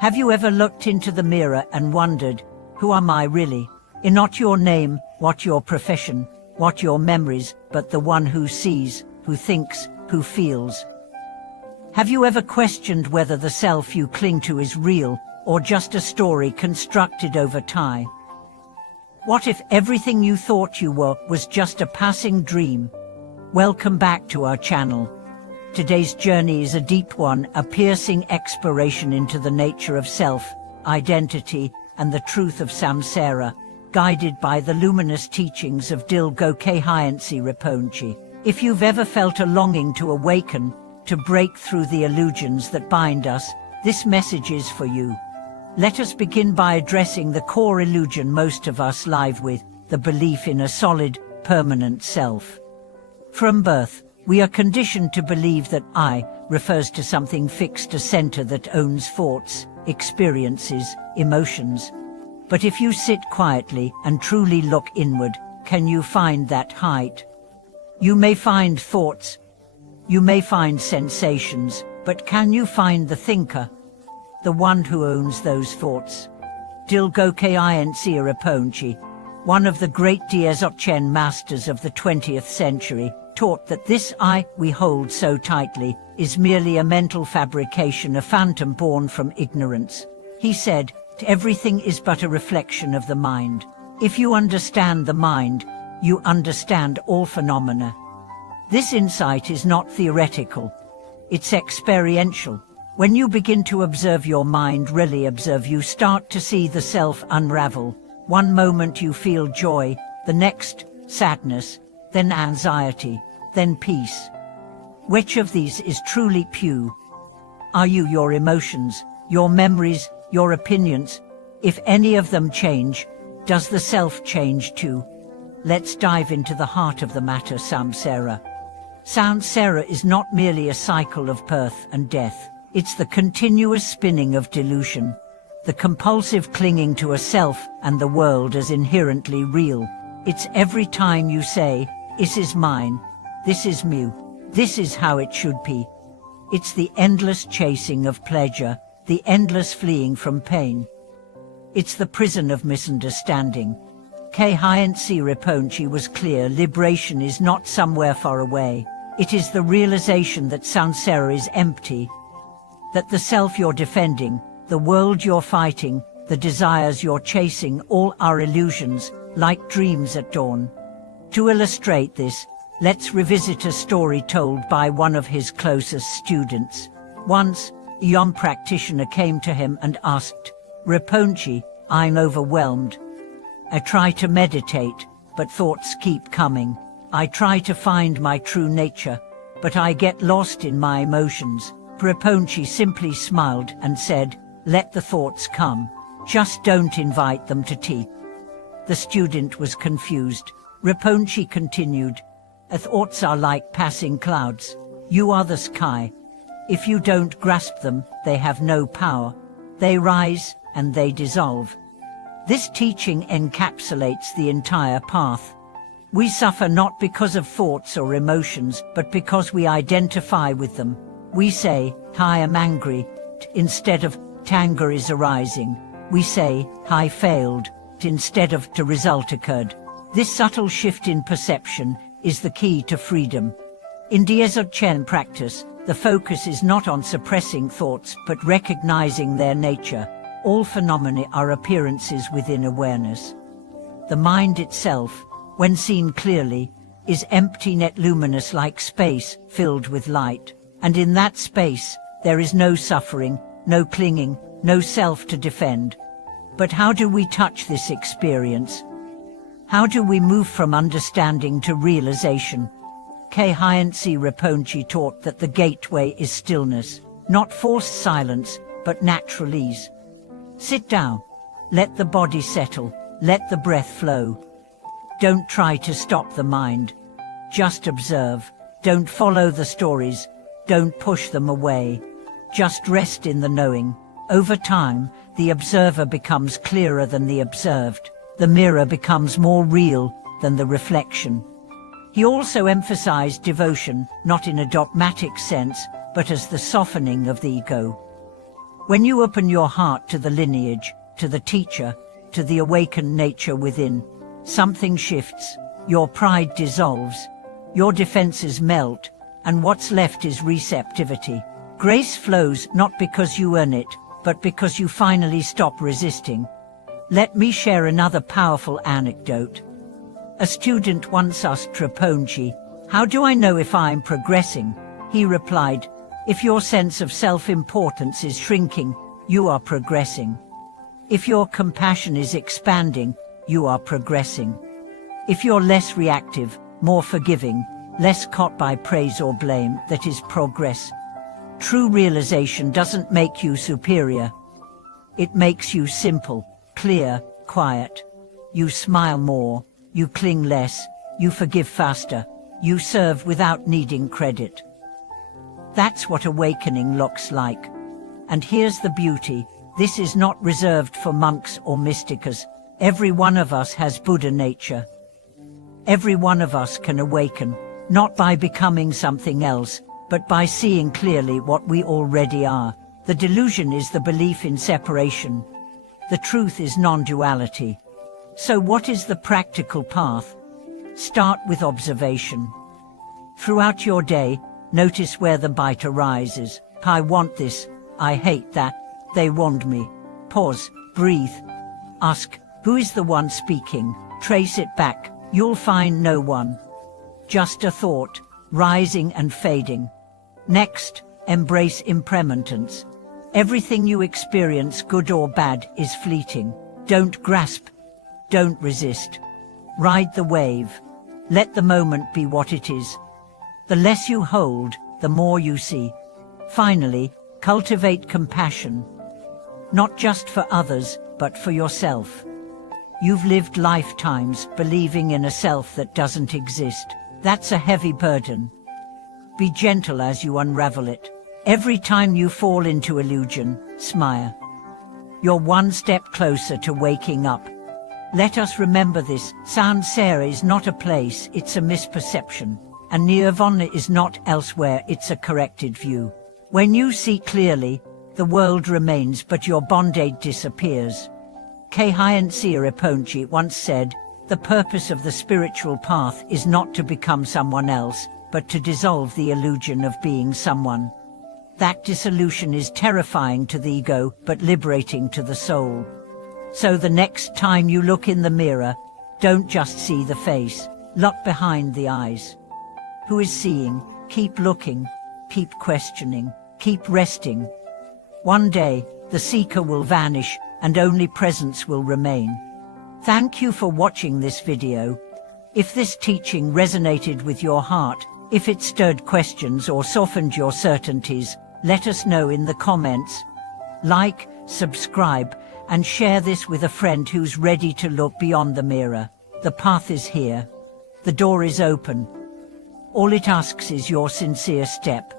Have you ever looked into the mirror and wondered, who am I really? Not your name, what your profession, what your memories, but the one who sees, who thinks, who feels. Have you ever questioned whether the self you cling to is real, or just a story constructed over time? What if everything you thought you were was just a passing dream? Welcome back to our channel. Today's journey is a deep one, a piercing exploration into the nature of self, identity, and the truth of samsara, guided by the luminous teachings of Dilgo Khyentse Rinpoche. If you've ever felt a longing to awaken, to break through the illusions that bind us, this message is for you. Let us begin by addressing the core illusion most of us live with, the belief in a solid, permanent self. From birth, we are conditioned to believe that I refers to something fixed, a center that owns thoughts, experiences, emotions. But if you sit quietly and truly look inward, can you find that height? You may find thoughts, you may find sensations, but can you find the thinker? The one who owns those thoughts? Dilgo Khyentse Rinpoche, one of the great Dzogchen masters of the 20th century, taught that this I we hold so tightly is merely a mental fabrication, a phantom born from ignorance. He said, everything is but a reflection of the mind. If you understand the mind, you understand all phenomena. This insight is not theoretical, it's experiential. When you begin to observe your mind, really observe, you start to see the self unravel. One moment you feel joy, the next, sadness, then anxiety, then peace. Which of these is truly pure? Are you your emotions, your memories, your opinions? If any of them change, does the self change too? Let's dive into the heart of the matter, samsara. Samsara is not merely a cycle of birth and death. It's the continuous spinning of delusion, the compulsive clinging to a self and the world as inherently real. It's every time you say, "This is mine, this is me, this is how it should be." It's the endless chasing of pleasure, the endless fleeing from pain. It's the prison of misunderstanding. Khyentse Rinpoche was clear: liberation is not somewhere far away. It is the realization that samsara is empty, that the self you're defending, the world you're fighting, the desires you're chasing, all are illusions, like dreams at dawn. To illustrate this, let's revisit a story told by one of his closest students. Once, a young practitioner came to him and asked, "Rinpoche, I'm overwhelmed. I try to meditate, but thoughts keep coming. I try to find my true nature, but I get lost in my emotions." Rinpoche simply smiled and said, "Let the thoughts come. Just don't invite them to tea." The student was confused. Rinpoche continued, "Thoughts are like passing clouds. You are the sky. If you don't grasp them, they have no power. They rise and they dissolve." This teaching encapsulates the entire path. We suffer not because of thoughts or emotions, but because we identify with them. We say, "I am angry," instead of "anger is arising." We say, "I failed," instead of "the result occurred." This subtle shift in perception is the key to freedom. In Dzogchen practice, the focus is not on suppressing thoughts, but recognizing their nature. All phenomena are appearances within awareness. The mind itself, when seen clearly, is empty, net luminous, like space filled with light. And in that space, there is no suffering, no clinging, no self to defend. But how do we touch this experience? How do we move from understanding to realization? Khyentse Rinpoche taught that the gateway is stillness, not forced silence, but natural ease. Sit down, let the body settle, let the breath flow. Don't try to stop the mind. Just observe. Don't follow the stories. Don't push them away. Just rest in the knowing. Over time, the observer becomes clearer than the observed. The mirror becomes more real than the reflection. He also emphasized devotion, not in a dogmatic sense, but as the softening of the ego. When you open your heart to the lineage, to the teacher, to the awakened nature within, something shifts, your pride dissolves, your defenses melt, and what's left is receptivity. Grace flows not because you earn it, but because you finally stop resisting. Let me share another powerful anecdote. A student once asked Rinpoche, "How do I know if I'm progressing?" He replied, "If your sense of self-importance is shrinking, you are progressing. If your compassion is expanding, you are progressing. If you're less reactive, more forgiving, less caught by praise or blame, that is progress." True realization doesn't make you superior. It makes you simple, clear, quiet. You smile more, you cling less, you forgive faster, you serve without needing credit. That's what awakening looks like. And here's the beauty, this is not reserved for monks or mystics. Every one of us has Buddha nature. Every one of us can awaken, not by becoming something else, but by seeing clearly what we already are. The delusion is the belief in separation. The truth is non-duality. So what is the practical path? Start with observation. Throughout your day, notice where the bite arises. I want this, I hate that, they warned me. Pause, breathe. Ask, who is the one speaking? Trace it back, you'll find no one. Just a thought, rising and fading. Next, embrace impermanence. Everything you experience, good or bad, is fleeting. Don't grasp. Don't resist. Ride the wave. Let the moment be what it is. The less you hold, the more you see. Finally, cultivate compassion. Not just for others, but for yourself. You've lived lifetimes believing in a self that doesn't exist. That's a heavy burden. Be gentle as you unravel it. Every time you fall into illusion, smile. You're one step closer to waking up. Let us remember this, Samsara is not a place, it's a misperception. And nirvana is not elsewhere, it's a corrected view. When you see clearly, the world remains but your bondage disappears. Khyentse Rinpoche once said, "The purpose of the spiritual path is not to become someone else, but to dissolve the illusion of being someone." That dissolution is terrifying to the ego, but liberating to the soul. So the next time you look in the mirror, don't just see the face, look behind the eyes. Who is seeing? Keep looking, keep questioning, keep resting. One day, the seeker will vanish, and only presence will remain. Thank you for watching this video. If this teaching resonated with your heart, if it stirred questions or softened your certainties, let us know in the comments. Like, subscribe, and share this with a friend who's ready to look beyond the mirror. The path is here. The door is open. All it asks is your sincere step.